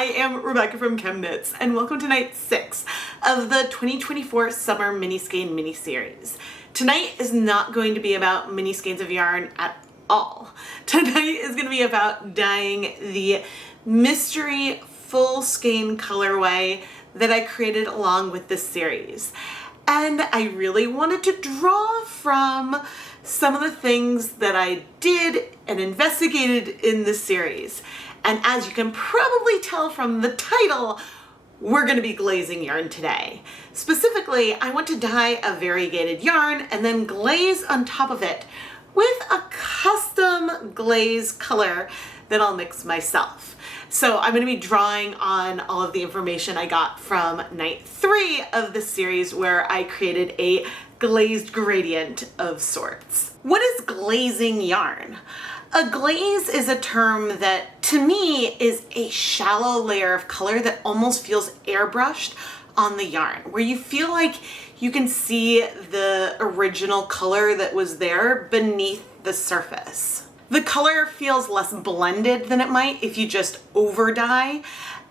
I am Rebecca from ChemKnits, and welcome to night 6 of the 2024 Summer Mini Skein mini-series. Tonight is not going to be about mini skeins of yarn at all. Tonight is going to be about dyeing the mystery full skein colorway that I created along with this series. And I really wanted to draw from some of the things that I did and investigated in this series. And as you can probably tell from the title, we're going to be glazing yarn today. Specifically, I want to dye a variegated yarn and then glaze on top of it with a custom glaze color that I'll mix myself. So I'm going to be drawing on all of the information I got from night 3 of this series, where I created a glazed gradient of sorts. What is glazing yarn? A glaze is a term that, to me, is a shallow layer of color that almost feels airbrushed on the yarn, where you feel like you can see the original color that was there beneath the surface. The color feels less blended than it might if you just over dye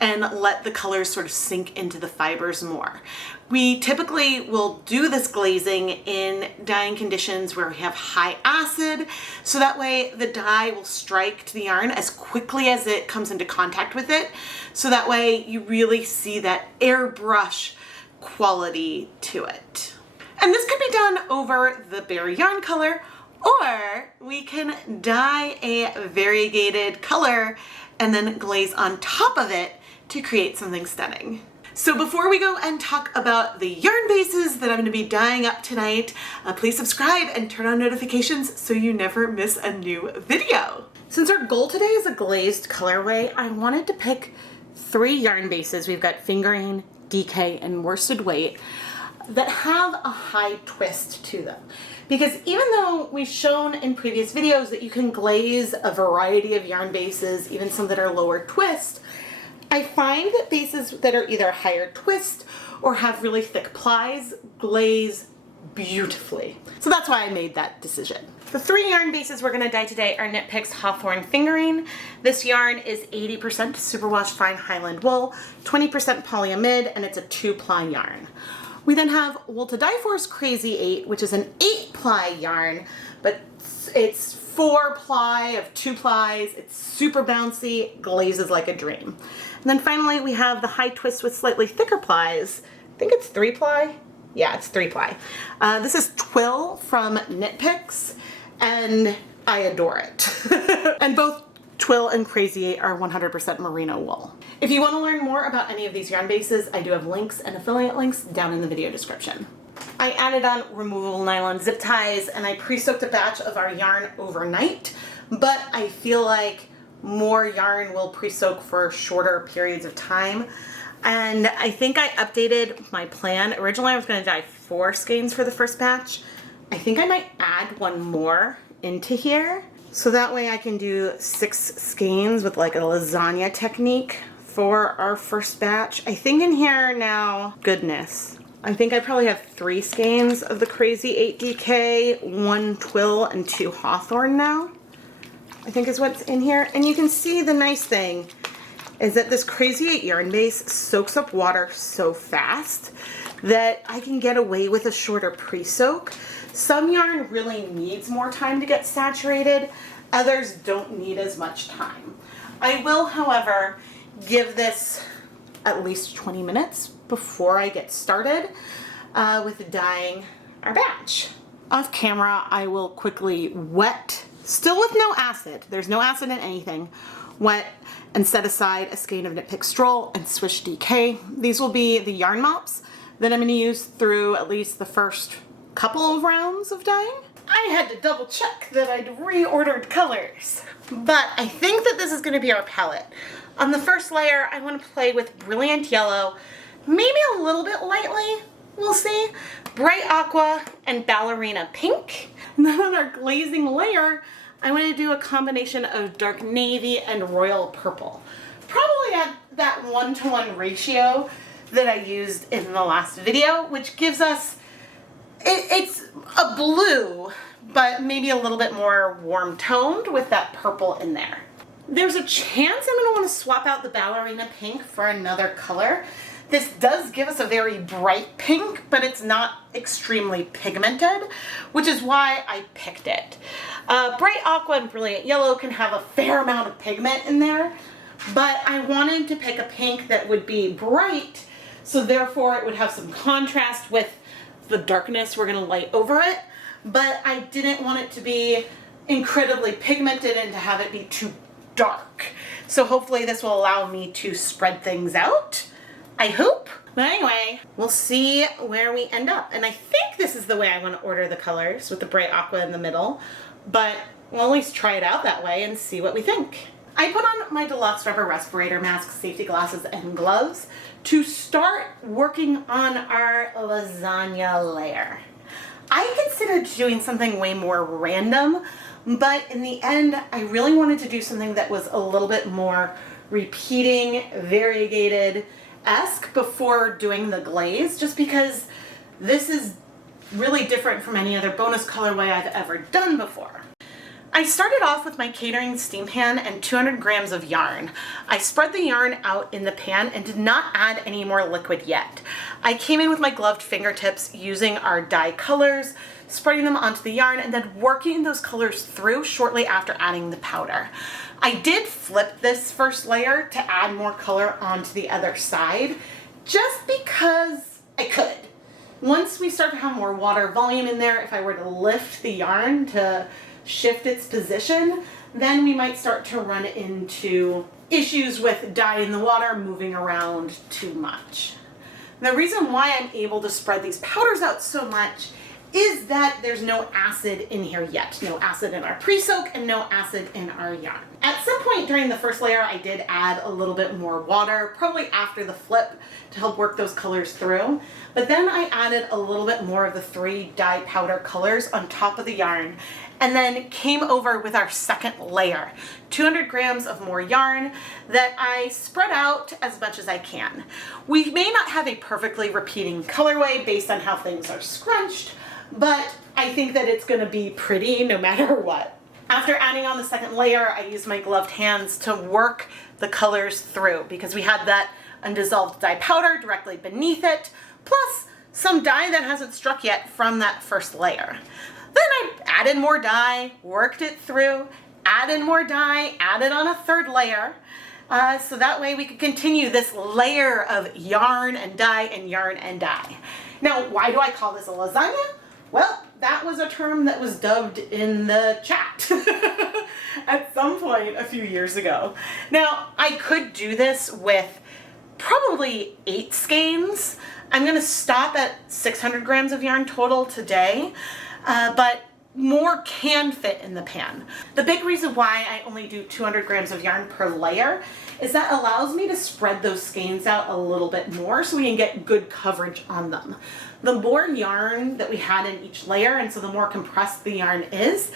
and let the colors sort of sink into the fibers more. We typically will do this glazing in dyeing conditions where we have high acid, so that way the dye will strike to the yarn as quickly as it comes into contact with it, so that way you really see that airbrush quality to it. And this could be done over the bare yarn color, or we can dye a variegated color and then glaze on top of it to create something stunning. So before we go and talk about the yarn bases that I'm going to be dyeing up tonight, please subscribe and turn on notifications so you never miss a new video. Since our goal today is a glazed colorway, I wanted to pick 3 yarn bases. We've got fingering, DK, and worsted weight that have a high twist to them. Because even though we've shown in previous videos that you can glaze a variety of yarn bases, even some that are lower twist, I find that bases that are either higher twist or have really thick plies glaze beautifully. So that's why I made that decision. The 3 yarn bases we're going to dye today are Knit Picks Hawthorne Fingering. This yarn is 80% superwash fine Highland wool, 20% polyamide, and it's a 2-ply yarn. We then have Wool to Dye For's Crazy 8, which is an 8-ply yarn, but it's 4-ply of 2 plies. It's super bouncy, glazes like a dream. And then finally we have the high twist with slightly thicker plies. I think it's 3-ply. Yeah, it's 3-ply. This is Twill from Knit Picks, and I adore it. And both Twill and Crazy 8 are 100% merino wool. If you want to learn more about any of these yarn bases, I do have links and affiliate links down in the video description. I added on removable nylon zip ties, and I pre-soaked a batch of our yarn overnight, but I feel like more yarn will pre-soak for shorter periods of time. And I think I updated my plan. Originally I was going to dye 4 skeins for the first batch. I think I might add 1 more into here, so that way I can do 6 skeins with like a lasagna technique for our first batch. I think in here now, goodness, I think I probably have 3 skeins of the Crazy 8 DK, 1 Twill, and 2 Hawthorne now, I think is what's in here. And you can see the nice thing is that this Crazy 8 yarn base soaks up water so fast that I can get away with a shorter pre-soak. Some yarn really needs more time to get saturated, others don't need as much time. I will, however, give this at least 20 minutes before I get started with dyeing our batch. Off camera, I will quickly wet, still with no acid, there's no acid in anything, wet and set aside a skein of Knit Pick Stroll and Swish DK. These will be the yarn mops that I'm going to use through at least the first couple of rounds of dyeing. I had to double check that I'd reordered colors, but I think that this is going to be our palette. On the first layer, I want to play with Brilliant Yellow, maybe a little bit lightly, we'll see, Bright Aqua, and Ballerina Pink. And then on our glazing layer, I want to do a combination of dark navy and royal purple. Probably at that 1-to-1 ratio that I used in the last video, which gives us, it's a blue, but maybe a little bit more warm toned with that purple in there. There's a chance I'm gonna wanna swap out the Ballerina Pink for another color. This does give us a very bright pink, but it's not extremely pigmented, which is why I picked it. Bright aqua and brilliant yellow can have a fair amount of pigment in there, but I wanted to pick a pink that would be bright, so therefore it would have some contrast with the darkness we're gonna light over it, but I didn't want it to be incredibly pigmented and to have it be too dark. So hopefully this will allow me to spread things out, I hope. But anyway, we'll see where we end up. And I think this is the way I want to order the colors, with the bright aqua in the middle, but we'll at least try it out that way and see what we think. I put on my deluxe rubber respirator mask, safety glasses, and gloves to start working on our lasagna layer. I considered doing something way more random, but in the end, I really wanted to do something that was a little bit more repeating, variegated-esque before doing the glaze, just because this is really different from any other bonus colorway I've ever done before. I started off with my catering steam pan and 200 grams of yarn. I spread the yarn out in the pan and did not add any more liquid yet. I came in with my gloved fingertips using our dye colors, spreading them onto the yarn, and then working those colors through shortly after adding the powder. I did flip this first layer to add more color onto the other side, just because I could. Once we start to have more water volume in there, if I were to lift the yarn to shift its position, then we might start to run into issues with dye in the water moving around too much. The reason why I'm able to spread these powders out so much is that there's no acid in here yet. No acid in our pre-soak and no acid in our yarn. At some point during the first layer, I did add a little bit more water, probably after the flip, to help work those colors through. But then I added a little bit more of the 3 dye powder colors on top of the yarn, and then came over with our second layer, 200 grams of more yarn that I spread out as much as I can. We may not have a perfectly repeating colorway based on how things are scrunched, but I think that it's gonna be pretty no matter what. After adding on the second layer, I used my gloved hands to work the colors through because we had that undissolved dye powder directly beneath it, plus some dye that hasn't struck yet from that first layer. Then I added more dye, worked it through, added more dye, added on a third layer, so that way we could continue this layer of yarn and dye and yarn and dye. Now, why do I call this a lasagna? Well, that was a term that was dubbed in the chat at some point a few years ago. Now, I could do this with probably 8 skeins. I'm gonna stop at 600 grams of yarn total today, but more can fit in the pan. The big reason why I only do 200 grams of yarn per layer is that allows me to spread those skeins out a little bit more so we can get good coverage on them. The more yarn that we had in each layer, and so the more compressed the yarn is,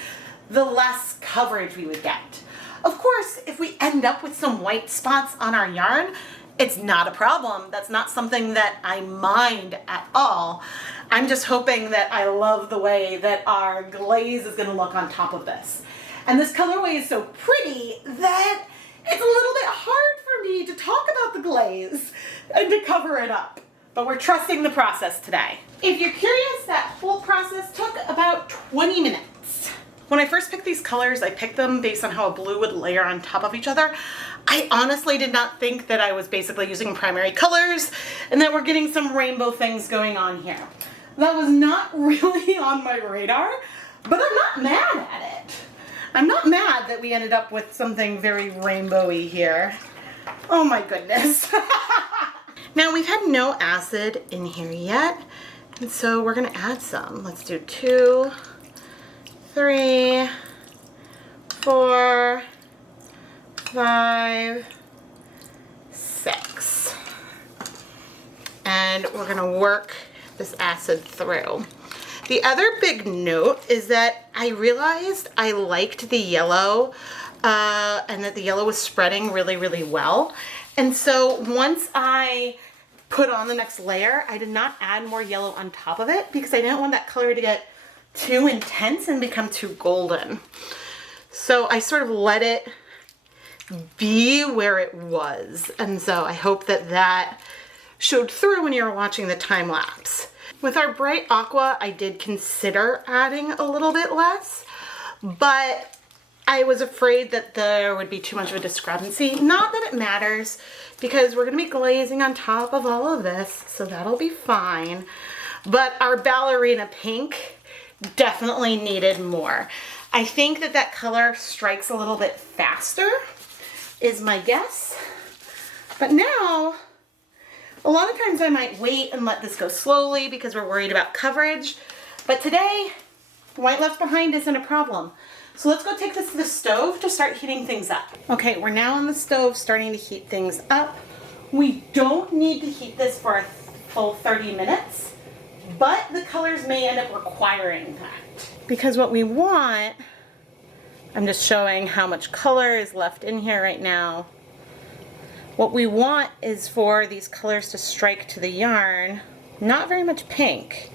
the less coverage we would get. Of course, if we end up with some white spots on our yarn, it's not a problem. That's not something that I mind at all. I'm just hoping that I love the way that our glaze is gonna look on top of this. And this colorway is so pretty that it's a little bit hard for me to talk about the glaze and to cover it up. But we're trusting the process today. If you're curious, that whole process took about 20 minutes. When I first picked these colors, I picked them based on how a blue would layer on top of each other. I honestly did not think that I was basically using primary colors and that we're getting some rainbow things going on here. That was not really on my radar, but I'm not mad at it. I'm not mad that we ended up with something very rainbowy here. Oh my goodness. Now we've had no acid in here yet, and so we're gonna add some. Let's do 2, 3, 4, 5, 6. And we're gonna work this acid through. The other big note is that I realized I liked the yellow and that the yellow was spreading really, really well. And so once I put on the next layer, I did not add more yellow on top of it because I didn't want that color to get too intense and become too golden. So I sort of let it be where it was. And so I hope that that showed through when you were watching the time lapse. With our bright aqua, I did consider adding a little bit less, but I was afraid that there would be too much of a discrepancy. Not that it matters, because we're gonna be glazing on top of all of this, so that'll be fine. But our Ballerina Pink definitely needed more. I think that that color strikes a little bit faster, is my guess. But now, a lot of times I might wait and let this go slowly because we're worried about coverage. But today, white left behind isn't a problem. So let's go take this to the stove to start heating things up. Okay, we're now on the stove starting to heat things up. We don't need to heat this for a full 30 minutes, but the colors may end up requiring that. Because what we want, I'm just showing how much color is left in here right now. What we want is for these colors to strike to the yarn. Not very much pink.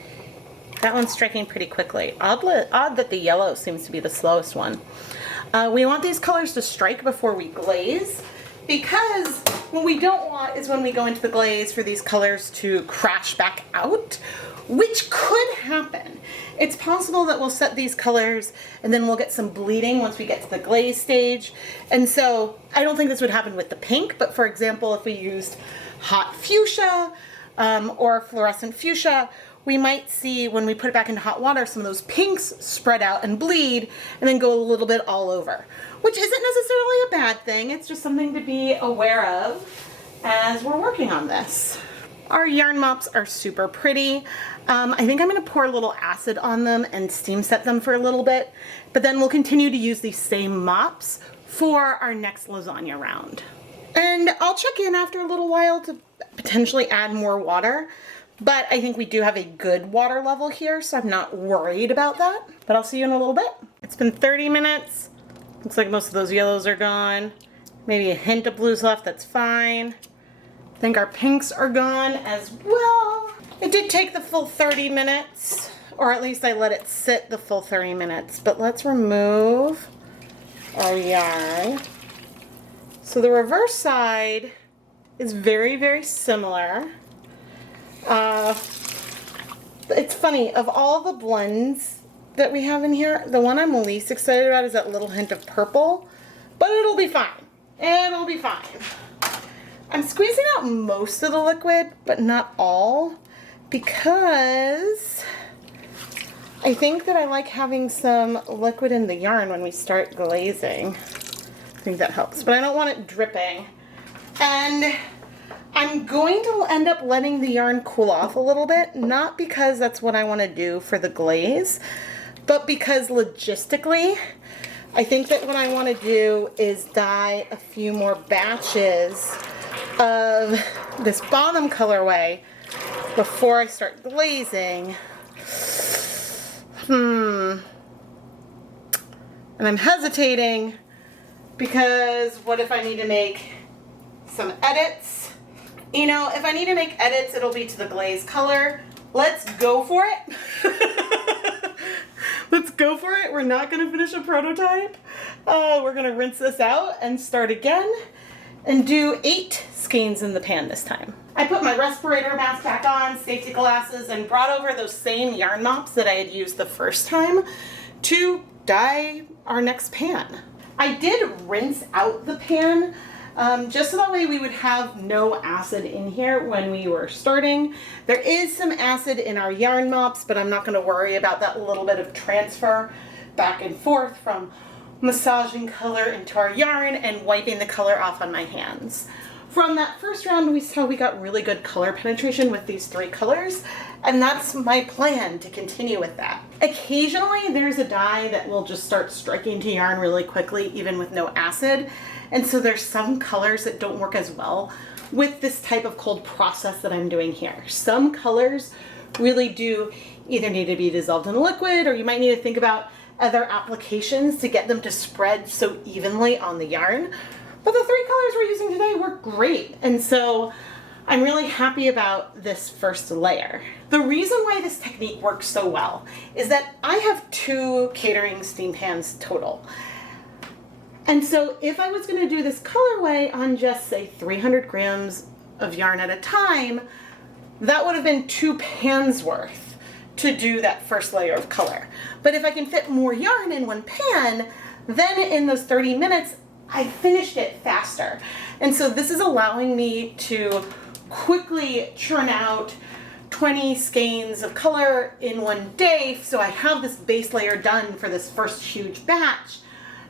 That one's striking pretty quickly. Odd that the yellow seems to be the slowest one. We want these colors to strike before we glaze, because what we don't want is when we go into the glaze for these colors to crash back out, which could happen. It's possible that we'll set these colors and then we'll get some bleeding once we get to the glaze stage. And so I don't think this would happen with the pink, but for example, if we used hot fuchsia or fluorescent fuchsia, we might see when we put it back into hot water, some of those pinks spread out and bleed and then go a little bit all over, which isn't necessarily a bad thing. It's just something to be aware of as we're working on this. Our yarn mops are super pretty. I think I'm gonna pour a little acid on them and steam set them for a little bit, but then we'll continue to use these same mops for our next lasagna round. And I'll check in after a little while to potentially add more water, but I think we do have a good water level here, so I'm not worried about that, but I'll see you in a little bit. It's been 30 minutes. Looks like most of those yellows are gone. Maybe a hint of blues left, that's fine. I think our pinks are gone as well. It did take the full 30 minutes, or at least I let it sit the full 30 minutes, but let's remove our yarn. So the reverse side is very, very similar. It's funny, of all the blends that we have in here, the one I'm least excited about is that little hint of purple, but it'll be fine. It'll be fine. I'm squeezing out most of the liquid, but not all, because I think that I like having some liquid in the yarn when we start glazing. I think that helps, but I don't want it dripping. And I'm going to end up letting the yarn cool off a little bit, not because that's what I want to do for the glaze, but because logistically, I think that what I want to do is dye a few more batches of this bottom colorway before I start glazing. And I'm hesitating because what if I need to make some edits? You know, if I need to make edits, it'll be to the glaze color. Let's go for it. Let's go for it. We're not going to finish a prototype. We're going to rinse this out and start again and do 8 skeins in the pan this time. I put my respirator mask back on, safety glasses, and brought over those same yarn mops that I had used the first time to dye our next pan. I did rinse out the pan just so that way we would have no acid in here when we were starting. There is some acid in our yarn mops, but I'm not going to worry about that little bit of transfer back and forth from massaging color into our yarn and wiping the color off on my hands. From that first round, we saw we got really good color penetration with these 3 colors, and that's my plan to continue with that. Occasionally, there's a dye that will just start striking to yarn really quickly, even with no acid, and so there's some colors that don't work as well with this type of cold process that I'm doing here. Some colors really do either need to be dissolved in liquid, or you might need to think about other applications to get them to spread so evenly on the yarn. But the 3 colors we're using today work great, and so I'm really happy about this first layer. The reason why this technique works so well is that I have 2 catering steam pans total. And so if I was going to do this colorway on just say 300 grams of yarn at a time, that would have been 2 pans worth to do that first layer of color. But if I can fit more yarn in one pan, then in those 30 minutes, I finished it faster. And so this is allowing me to quickly churn out 20 skeins of color in one day, so I have this base layer done for this first huge batch.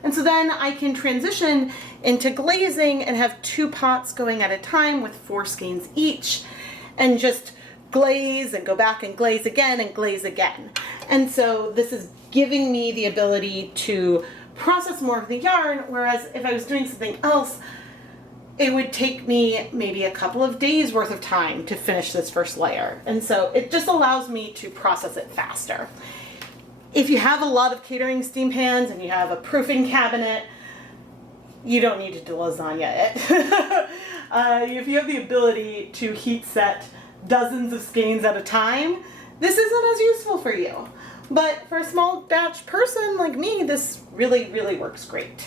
And so then I can transition into glazing and have 2 pots going at a time with 4 skeins each, and just glaze and go back and glaze again and glaze again. And so this is giving me the ability to process more of the yarn, whereas if I was doing something else, it would take me maybe a couple of days worth of time to finish this first layer. And so it just allows me to process it faster. If you have a lot of catering steam pans and you have a proofing cabinet, you don't need to do lasagna it. If you have the ability to heat set dozens of skeins at a time, this isn't as useful for you. But for a small batch person like me, this really, really works great.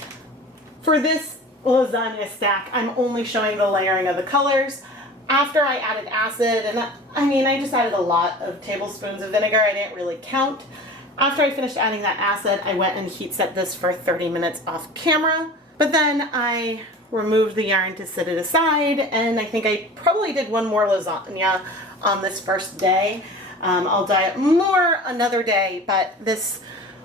For this lasagna stack, I'm only showing the layering of the colors. After I added acid, and I just added a lot of tablespoons of vinegar, I didn't really count. After I finished adding that acid, I went and heat set this for 30 minutes off camera, but then I removed the yarn to set it aside, and I think I probably did one more lasagna on this first day. I'll dye it more another day, but this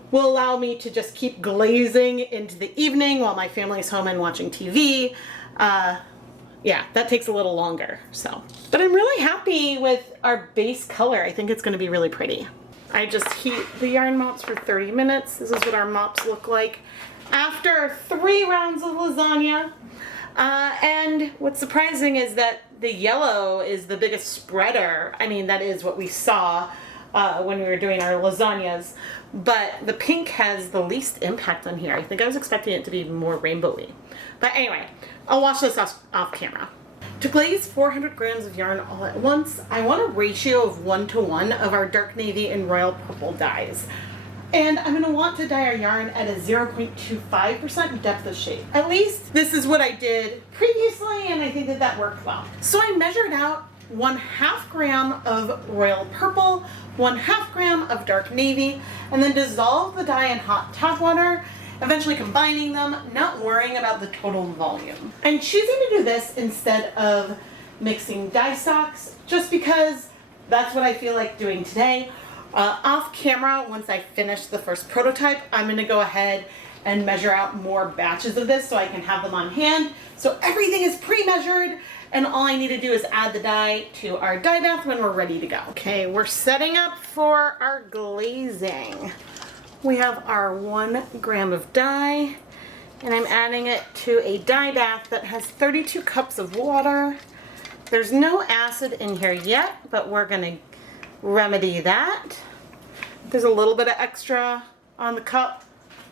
will allow me to just keep glazing into the evening while my family's home and watching TV. Yeah, that takes a little longer, so. But I'm really happy with our base color. I think it's gonna be really pretty. I just heat the yarn mops for 30 minutes. This is what our mops look like after 3 rounds of lasagna. And what's surprising is that the yellow is the biggest spreader. I mean, that is what we saw when we were doing our lasagnas, but the pink has the least impact on here. I think I was expecting it to be more rainbowy. But anyway, I'll wash this off camera. To glaze 400 grams of yarn all at once, I want a ratio of 1:1 of our dark navy and royal purple dyes. And I'm gonna want to dye our yarn at a 0.25% depth of shade. At least this is what I did previously, and I think that that worked well. So I measured out 1/2 gram of royal purple, 1/2 gram of dark navy, and then dissolved the dye in hot tap water, eventually combining them, not worrying about the total volume. I'm choosing to do this instead of mixing dye stocks, just because that's what I feel like doing today. Off camera, once I finish the first prototype, I'm gonna go ahead and measure out more batches of this so I can have them on hand. So everything is pre-measured, and all I need to do is add the dye to our dye bath when we're ready to go. Okay, we're setting up for our glazing. We have our 1 gram of dye, and I'm adding it to a dye bath that has 32 cups of water. There's no acid in here yet, but we're gonna remedy that. There's a little bit of extra on the cup,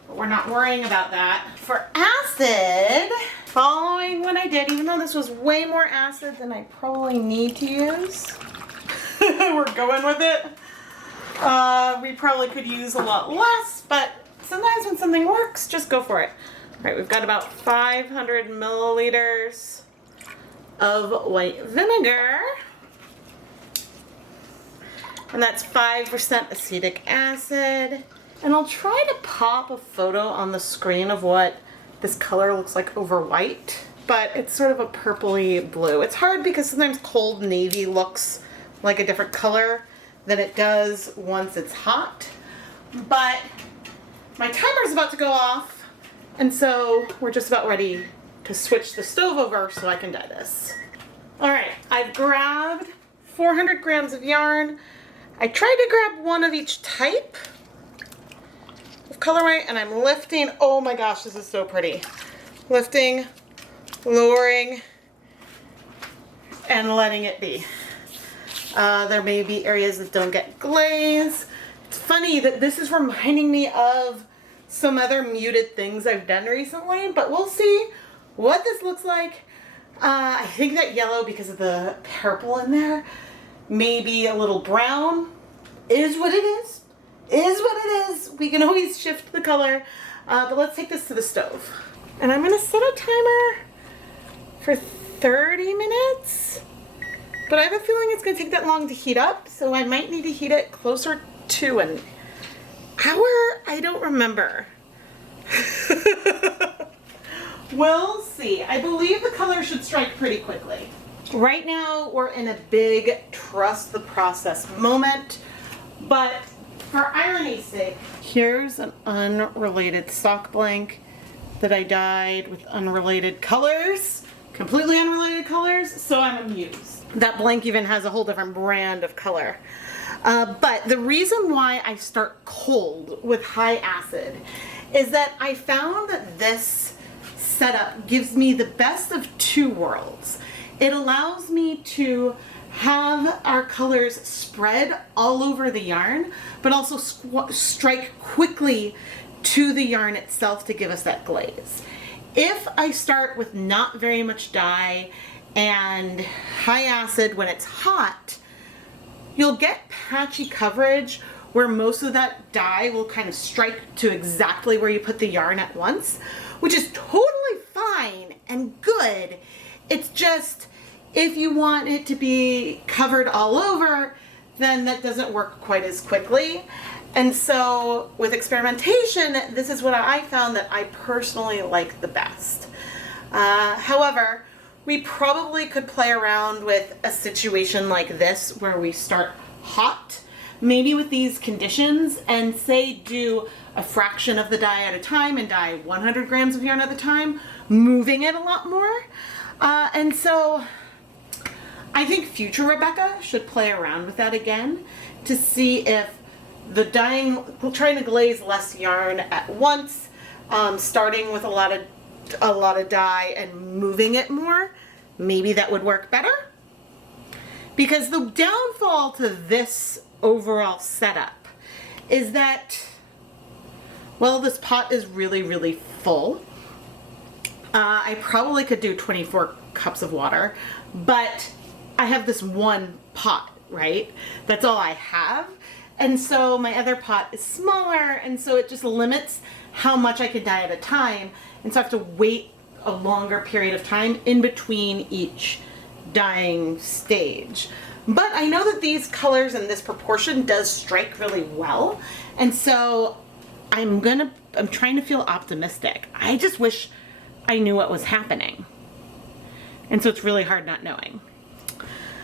but we're not worrying about that. For acid, following what I did, even though this was way more acid than I probably need to use, we're going with it. We probably could use a lot less, but sometimes when something works, just go for it. All right, we've got about 500 milliliters of white vinegar, and that's 5% acetic acid. And I'll try to pop a photo on the screen of what this color looks like over white, but it's sort of a purpley blue. It's hard because sometimes cold navy looks like a different color than it does once it's hot. But my timer's about to go off, and so we're just about ready to switch the stove over so I can dye this. All right, I've grabbed 400 grams of yarn. I tried to grab one of each type of colorway, and I'm lifting. Oh my gosh, this is so pretty. Lifting, lowering, and letting it be. There may be areas that don't get glaze. It's funny that this is reminding me of some other muted things I've done recently, but we'll see what this looks like. I think that yellow, because of the purple in there, maybe a little brown. Is what it is. Is what it is. We can always shift the color. But let's take this to the stove. And I'm gonna set a timer for 30 minutes, but I have a feeling it's gonna take that long to heat up, so I might need to heat it closer to an hour. I don't remember. We'll see. I believe the color should strike pretty quickly. Right now, we're in a big trust the process moment, but for irony's sake, here's an unrelated sock blank that I dyed with unrelated colors, completely unrelated colors, so I'm amused. That blank even has a whole different brand of color. But the reason why I start cold with high acid is that I found that this setup gives me the best of two worlds. It allows me to have our colors spread all over the yarn, but also strike quickly to the yarn itself to give us that glaze. If I start with not very much dye and high acid when it's hot, you'll get patchy coverage where most of that dye will kind of strike to exactly where you put the yarn at once, which is totally fine and good. It's just, if you want it to be covered all over, then that doesn't work quite as quickly. And so with experimentation, this is what I found that I personally like the best. However, we probably could play around with a situation like this where we start hot, maybe with these conditions, and say do a fraction of the dye at a time and dye 100 grams of yarn at a time, moving it a lot more. And so I think future Rebecca should play around with that again to see if the dyeing, trying to glaze less yarn at once, starting with a lot of dye and moving it more, maybe that would work better. Because the downfall to this overall setup is that, well, this pot is really, really full. I probably could do 24 cups of water, but I have this one pot, right? That's all I have. And so my other pot is smaller, and so it just limits how much I can dye at a time. And so I have to wait a longer period of time in between each dyeing stage. But I know that these colors and this proportion does strike really well. And so I'm trying to feel optimistic. I just wish I knew what was happening. And so it's really hard not knowing.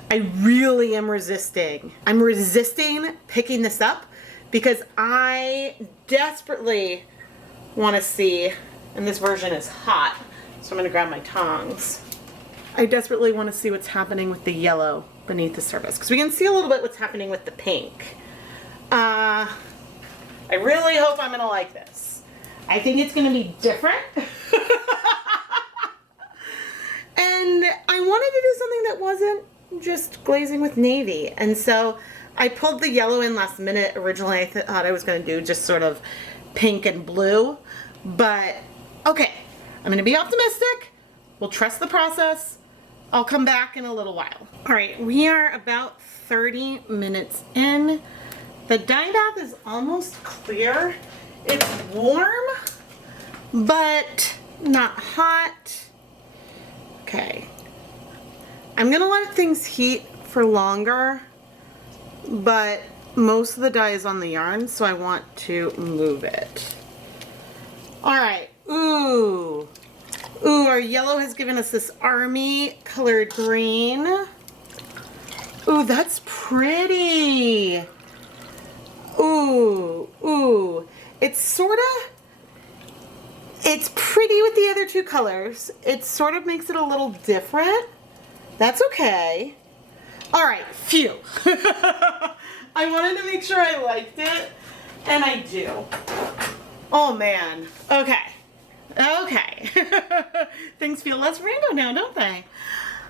I really am resisting. I'm resisting picking this up because I desperately want to see, and this version is hot, so I'm going to grab my tongs. I desperately want to see what's happening with the yellow beneath the surface, because we can see a little bit what's happening with the pink. I really hope I'm going to like this. I think it's going to be different. And I wanted to do something that wasn't just glazing with navy, and so I pulled the yellow in last minute. Originally I thought I was going to do just sort of pink and blue, but okay, I'm going to be optimistic. We'll trust the process. I'll come back in a little while. All right, we are about 30 minutes in. The dye bath is almost clear. It's warm, but not hot. Okay. I'm gonna let things heat for longer, but most of the dye is on the yarn, so I want to move it. All right, ooh, our yellow has given us this army colored green. Ooh, that's pretty. Ooh, it's pretty with the other two colors. It sort of makes it a little different. That's okay. All right, phew. I wanted to make sure I liked it, and I do. Oh man, okay. Things feel less rainbow now, don't they?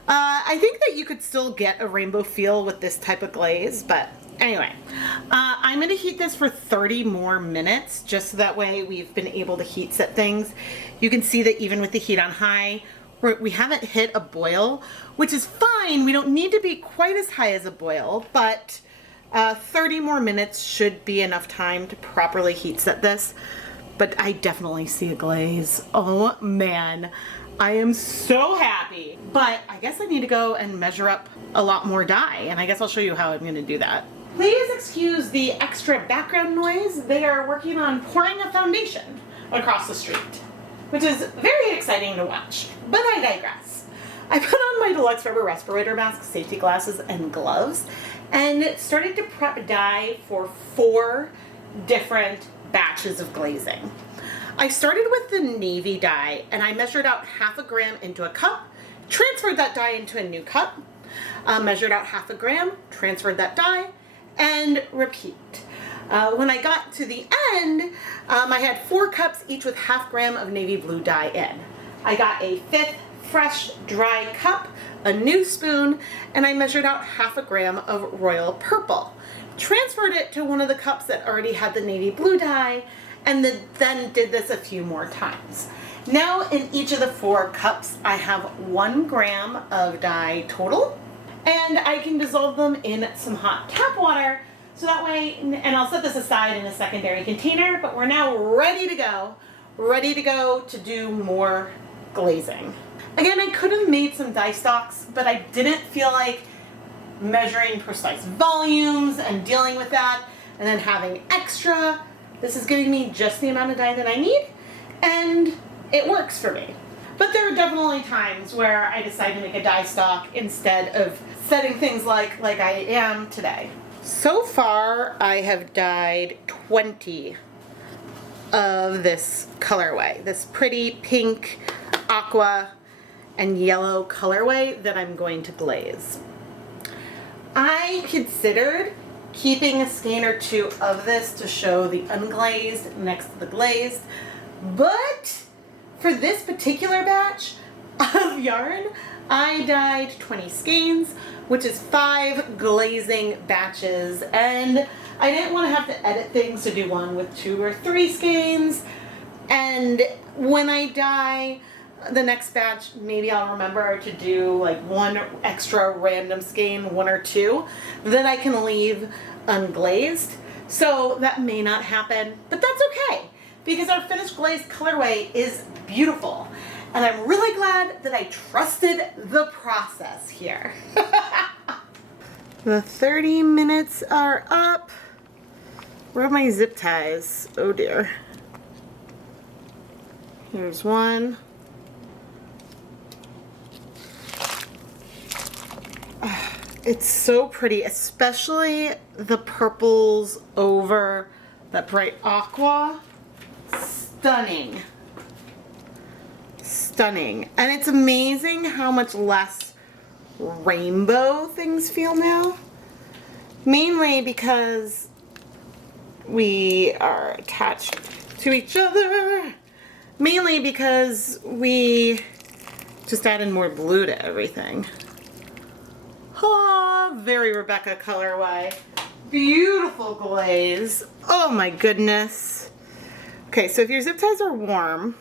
I think that you could still get a rainbow feel with this type of glaze, but anyway. I'm gonna heat this for 30 more minutes, just so that way we've been able to heat set things. You can see that even with the heat on high, we haven't hit a boil, which is fine. We don't need to be quite as high as a boil, but 30 more minutes should be enough time to properly heat set this but I definitely see a glaze. Oh man, I am so happy. But I guess I need to go and measure up a lot more dye, and I guess I'll show you how I'm gonna do that. Please excuse the extra background noise. They are working on pouring a foundation across the street, which is very exciting to watch, but I digress. I put on my deluxe rubber respirator mask, safety glasses, and gloves, and started to prep dye for 4 different batches of glazing. I started with the navy dye, and I measured out 1/2 gram into a cup, transferred that dye into a new cup, measured out 1/2 gram, transferred that dye, and repeat. When I got to the end, I had 4 cups, each with 1/2 gram of navy blue dye in. I got a 5th fresh dry cup, a new spoon, and I measured out 1/2 gram of royal purple. Transferred it to one of the cups that already had the navy blue dye, and then did this a few more times. Now in each of the 4 cups, I have 1 gram of dye total, and I can dissolve them in some hot tap water, so that way, and I'll set this aside in a secondary container, but we're now ready to go to do more glazing. Again, I could have made some dye stocks, but I didn't feel like measuring precise volumes and dealing with that, and then having extra. This is giving me just the amount of dye that I need, and it works for me. But there are definitely times where I decide to make a dye stock instead of setting things like I am today. So far, I have dyed 20 of this colorway, this pretty pink, aqua, and yellow colorway that I'm going to glaze. I considered keeping a skein or 2 of this to show the unglazed next to the glazed, but for this particular batch of yarn, I dyed 20 skeins, which is 5 glazing batches, and I didn't want to have to edit things to do one with 2 or 3 skeins. And when I dye the next batch, maybe I'll remember to do like 1 extra random skein, 1 or 2, that I can leave unglazed. So that may not happen, but that's okay, because our finished glazed colorway is beautiful. And I'm really glad that I trusted the process here. The 30 minutes are up. Where are my zip ties? Oh dear. Here's one. It's so pretty, especially the purples over that bright aqua. Stunning. Stunning. And it's amazing how much less rainbow things feel now. Mainly because we are attached to each other. Mainly because we just added more blue to everything. Oh, very Rebecca colorway. Beautiful glaze. Oh my goodness. Okay, so if your zip ties are warm,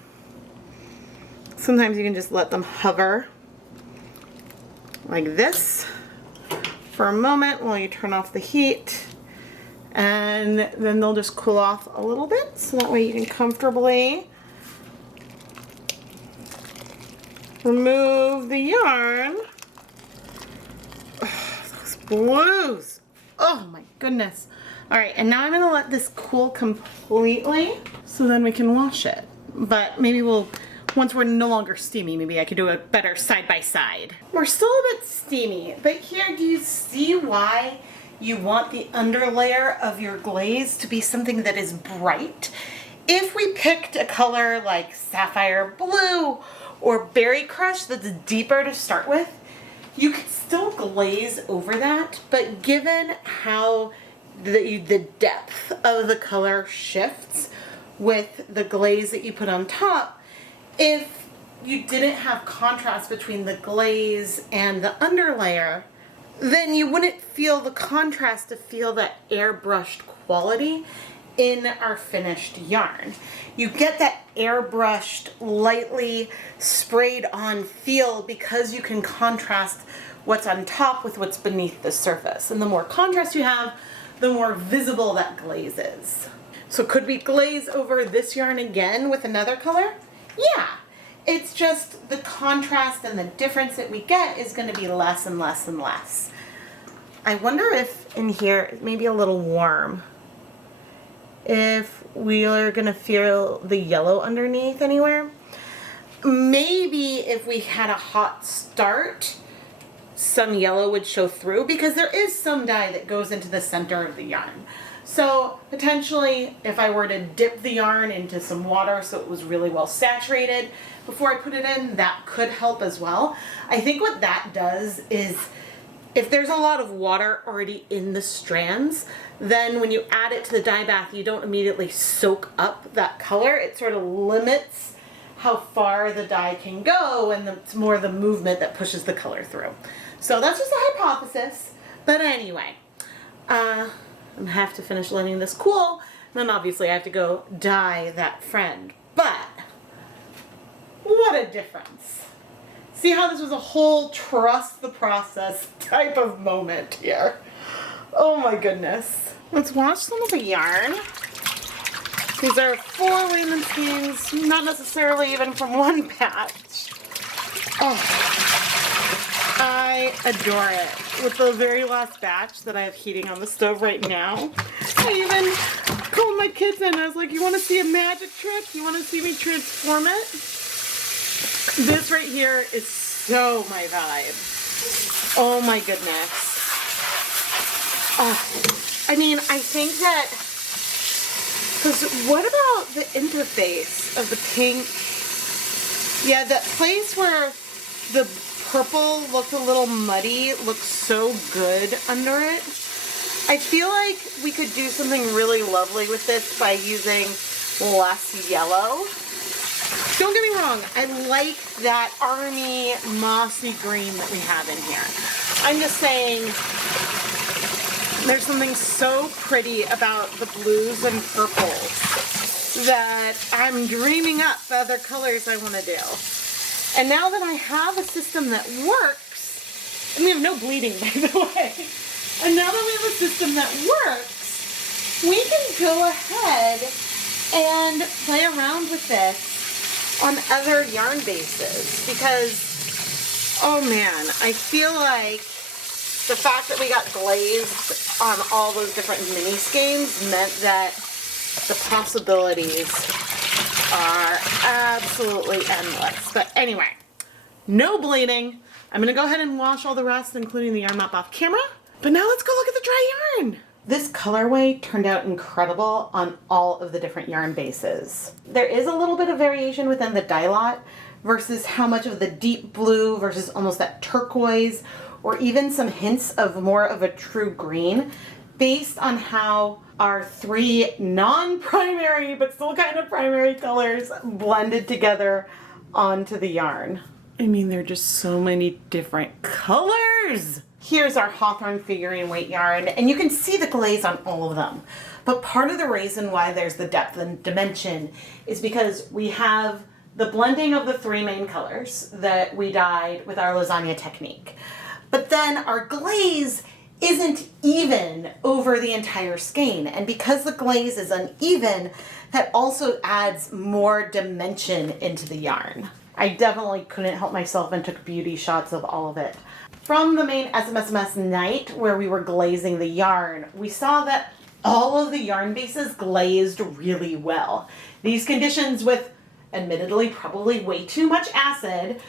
sometimes you can just let them hover like this for a moment while you turn off the heat, and then they'll just cool off a little bit, so that way you can comfortably remove the yarn. Oh, those blues. Oh my goodness. All right, and now I'm gonna let this cool completely so then we can wash it. But maybe once we're no longer steamy, maybe I could do a better side by side. We're still a bit steamy, but here, do you see why you want the underlayer of your glaze to be something that is bright? If we picked a color like sapphire blue or berry crush that's deeper to start with, you could still glaze over that, but given how the depth of the color shifts with the glaze that you put on top, if you didn't have contrast between the glaze and the underlayer, then you wouldn't feel the contrast to feel that airbrushed quality in our finished yarn. You get that airbrushed, lightly sprayed on feel because you can contrast what's on top with what's beneath the surface. And the more contrast you have, the more visible that glaze is. So could we glaze over this yarn again with another color? Yeah. It's just the contrast and the difference that we get is going to be less and less and less. I wonder if in here, it may be a little warm, if we are going to feel the yellow underneath anywhere. Maybe if we had a hot start, some yellow would show through, because there is some dye that goes into the center of the yarn. So potentially if I were to dip the yarn into some water so it was really well saturated before I put it in, that could help as well. I think what that does is, if there's a lot of water already in the strands, then when you add it to the dye bath, you don't immediately soak up that color. It sort of limits how far the dye can go, and it's more the movement that pushes the color through. So that's just a hypothesis. But anyway, I'm gonna have to finish letting this cool, and then obviously I have to go dye that friend. But what a difference. See how this was a whole trust the process type of moment here. Oh my goodness. Let's wash some of the yarn. These are 4 raiment skeins, not necessarily even from one batch. Oh, I adore it. With the very last batch that I have heating on the stove right now, I even called my kids in. I was like, you want to see a magic trick? You want to see me transform it? This right here is so my vibe. Oh my goodness. Oh, I mean, I think that, because what about the interface of the pink? Yeah, that place where the purple looked a little muddy looks so good under it. I feel like we could do something really lovely with this by using less yellow. Don't get me wrong, I like that army mossy green that we have in here. I'm just saying there's something so pretty about the blues and purples that I'm dreaming up other colors I want to do. And now that I have a system that works, and we have no bleeding by the way, and now that we have a system that works, we can go ahead and play around with this on other yarn bases, because, oh man, I feel like the fact that we got glazed on all those different mini skeins meant that the possibilities are absolutely endless. But anyway, no bleeding. I'm gonna go ahead and wash all the rest, including the yarn mop, off camera. But now let's go look at the dry yarn. This colorway turned out incredible on all of the different yarn bases. There is a little bit of variation within the dye lot versus how much of the deep blue versus almost that turquoise, or even some hints of more of a true green, based on how our 3 non-primary but still kind of primary colors blended together onto the yarn. I mean, there are just so many different colors. Here's our Hawthorne figurine weight yarn, and you can see the glaze on all of them. But part of the reason why there's the depth and dimension is because we have the blending of the 3 main colors that we dyed with our Lasagna technique. But then our glaze isn't even over the entire skein, and because the glaze is uneven, that also adds more dimension into the yarn. I definitely couldn't help myself and took beauty shots of all of it. From the main SMSMS night where we were glazing the yarn, we saw that all of the yarn bases glazed really well. These conditions with, admittedly, probably way too much acid,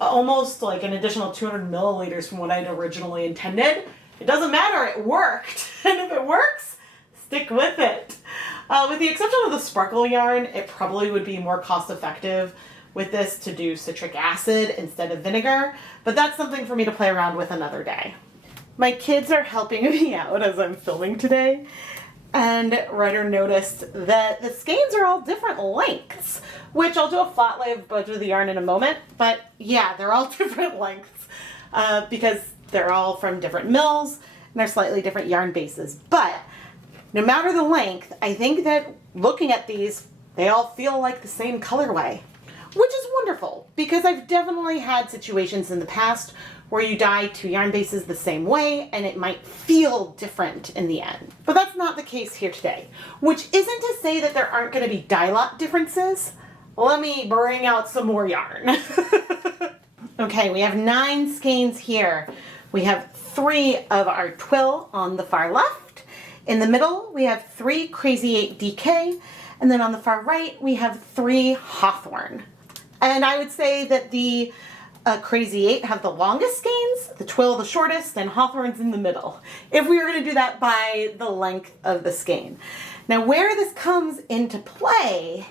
almost like an additional 200 milliliters from what I'd originally intended. It doesn't matter, it worked. And if it works, stick with it. With the exception of the sparkle yarn, it probably would be more cost effective with this to do citric acid instead of vinegar, but that's something for me to play around with another day. My kids are helping me out as I'm filming today, and Ryder noticed that the skeins are all different lengths, which I'll do a flat lay of both of the yarn in a moment, but yeah, they're all different lengths because they're all from different mills and they're slightly different yarn bases. But no matter the length, I think that looking at these, they all feel like the same colorway, which is wonderful because I've definitely had situations in the past where you dye two yarn bases the same way and it might feel different in the end. But that's not the case here today, which isn't to say that there aren't going to be dye lot differences. Let me bring out some more yarn. Okay, we have 9 skeins here. We have 3 of our twill on the far left. In the middle, we have 3 Crazy 8 DK. And then on the far right, we have 3 Hawthorn. And I would say that the Crazy 8 have the longest skeins, the twill the shortest, and Hawthorn's in the middle, if we were going to do that by the length of the skein. Now where this comes into play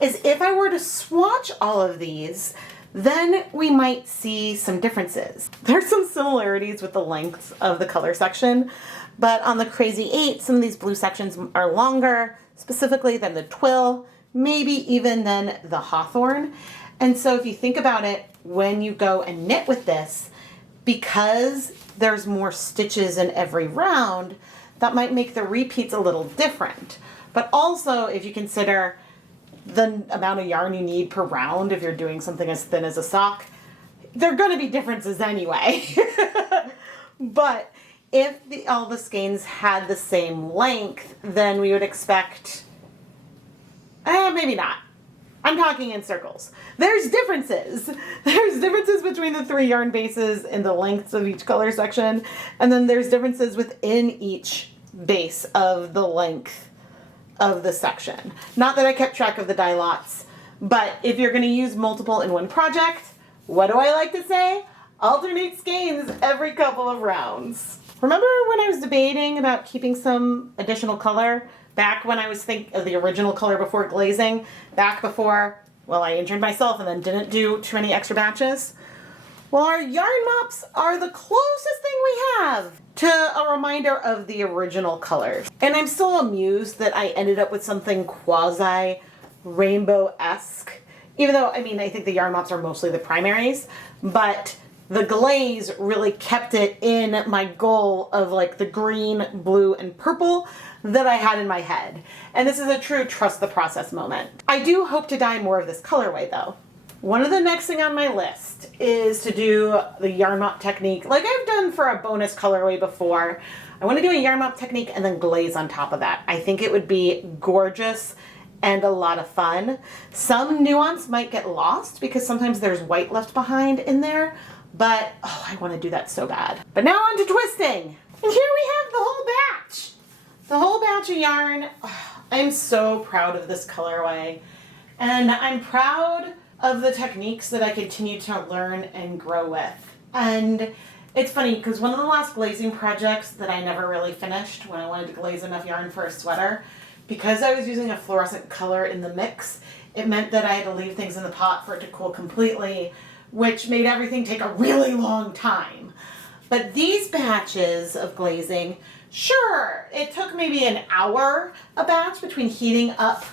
is if I were to swatch all of these, then we might see some differences. There's some similarities with the lengths of the color section, but on the Crazy 8, some of these blue sections are longer, specifically than the twill, maybe even than the Hawthorn. And so if you think about it, when you go and knit with this, because there's more stitches in every round, that might make the repeats a little different. But also, if you consider the amount of yarn you need per round, if you're doing something as thin as a sock, there are going to be differences anyway. But if all the skeins had the same length, then we would expect, maybe not. I'm talking in circles. There's differences. There's differences between the 3 yarn bases in the lengths of each color section, and then there's differences within each base of the length of the section. Not that I kept track of the dye lots, but if you're going to use multiple in one project, what do I like to say? Alternate skeins every couple of rounds. Remember when I was debating about keeping some additional color back when I was thinking of the original color before glazing, back before, well, I injured myself and then didn't do too many extra batches? Well, our yarn mops are the closest thing we have to a reminder of the original colors. And I'm still amused that I ended up with something quasi rainbow-esque, even though, I mean, I think the yarn mops are mostly the primaries, but the glaze really kept it in my goal of like the green, blue, and purple that I had in my head. And this is a true trust the process moment. I do hope to dye more of this colorway though. One of the next thing on my list is to do the yarn mop technique like I've done for a bonus colorway before. I want to do a yarn mop technique and then glaze on top of that. I think it would be gorgeous and a lot of fun. Some nuance might get lost because sometimes there's white left behind in there, but oh, I want to do that so bad. But now on to twisting. And here we have the whole batch. The whole batch of yarn. Oh, I'm so proud of this colorway. And I'm proud of the techniques that I continue to learn and grow with. And it's funny because one of the last glazing projects that I never really finished when I wanted to glaze enough yarn for a sweater, because I was using a fluorescent color in the mix, it meant that I had to leave things in the pot for it to cool completely, which made everything take a really long time. But these batches of glazing, sure, it took maybe an hour a batch between heating up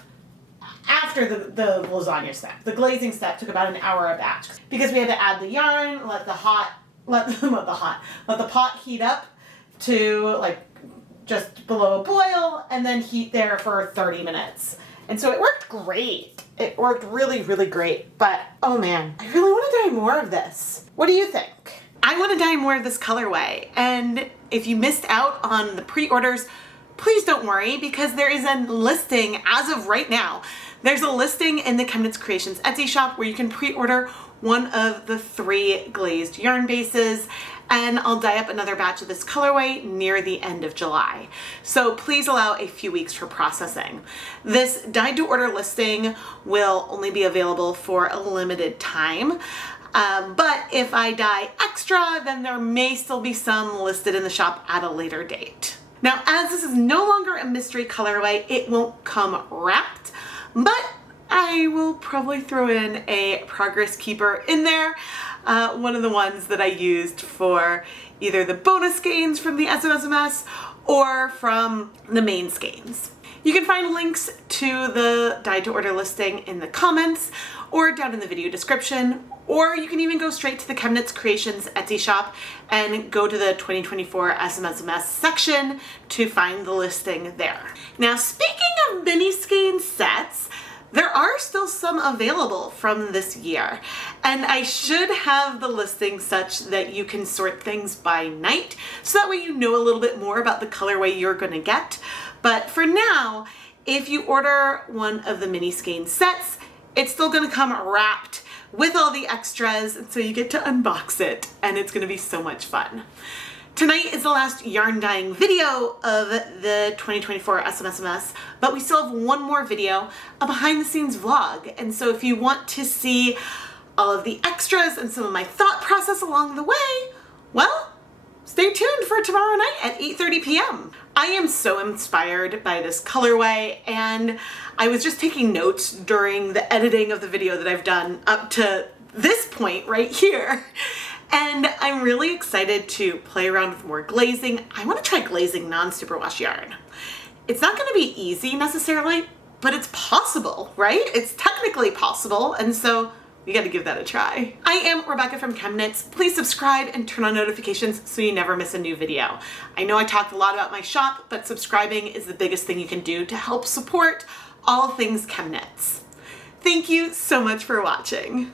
after the lasagna step. The glazing step took about an hour a batch because we had to add the yarn, let the pot heat up to like just below a boil, and then heat there for 30 minutes. And so it worked great. It worked really, really great. But oh man, I really want to dye more of this. What do you think? I want to dye more of this colorway. And if you missed out on the pre-orders, please don't worry because there is a listing as of right now. There's a listing in the ChemKnits Creations Etsy shop where you can pre-order one of the 3 glazed yarn bases, and I'll dye up another batch of this colorway near the end of July. So please allow a few weeks for processing. This dyed to order listing will only be available for a limited time. But if I dye extra, then there may still be some listed in the shop at a later date. Now, as this is no longer a mystery colorway, it won't come wrapped, but I will probably throw in a progress keeper in there. One of the ones that I used for either the bonus skeins from the SMSMS or from the main skeins. You can find links to the dyed to order listing in the comments or down in the video description, or you can even go straight to the ChemKnits Creations Etsy shop and go to the 2024 SMSMS section to find the listing there. Now, speaking of mini skein sets, there are still some available from this year, and I should have the listing such that you can sort things by night, so that way you know a little bit more about the colorway you're gonna get. But for now, if you order one of the mini skein sets, it's still gonna come wrapped with all the extras, and so you get to unbox it, and it's gonna be so much fun. Tonight is the last yarn dyeing video of the 2024 SMSMS, but we still have one more video, a behind the scenes vlog. And so if you want to see all of the extras and some of my thought process along the way, well, stay tuned for tomorrow night at 8:30 p.m. I am so inspired by this colorway, and I was just taking notes during the editing of the video that I've done up to this point right here. And I'm really excited to play around with more glazing. I want to try glazing non-superwash yarn. It's not going to be easy necessarily, but it's possible, right? It's technically possible, and so you got to give that a try. I am Rebecca from ChemKnits. Please subscribe and turn on notifications so you never miss a new video. I know I talked a lot about my shop, but subscribing is the biggest thing you can do to help support all things ChemKnits. Thank you so much for watching.